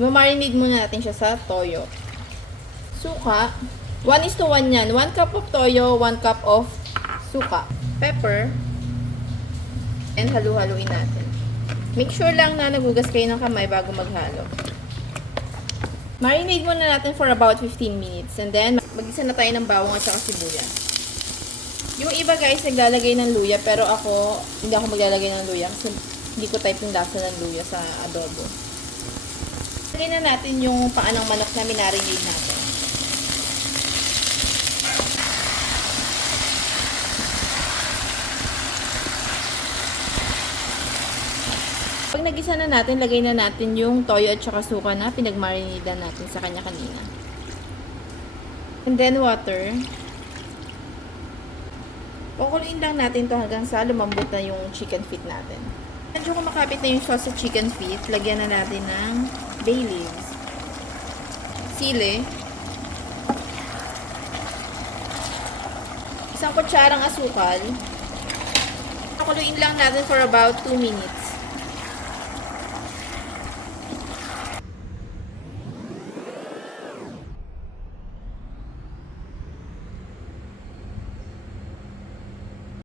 I-marinate muna natin siya sa toyo. Suka. 1:1 yan. 1 cup of toyo, 1 cup of suka. Pepper. And halu-haluin natin. Make sure lang na nagugas kayo ng kamay bago maghalo. Marinate muna natin for about 15 minutes. And then, mag-isa na tayo ng bawang at saka sibuyas. Yung iba guys, naglalagay ng luya. Pero ako, hindi ako maglalagay ng luya. Kasi hindi ko type yung lasa ng luya sa adobo. Lagay na natin yung paa ng manok na minarinate natin. Pag nagisa na natin, lagay na natin yung toyo at saka suka na pinagmarinida natin sa kanya kanina. And then water. Pakuluin lang natin to hanggang sa lumambot na yung chicken feet natin. Medyo kumakapit na yung sauce sa chicken feet, lagyan na natin ng bay leaves, sili, isang kutsarang asukal. Pakuluin lang natin for about 2 minutes.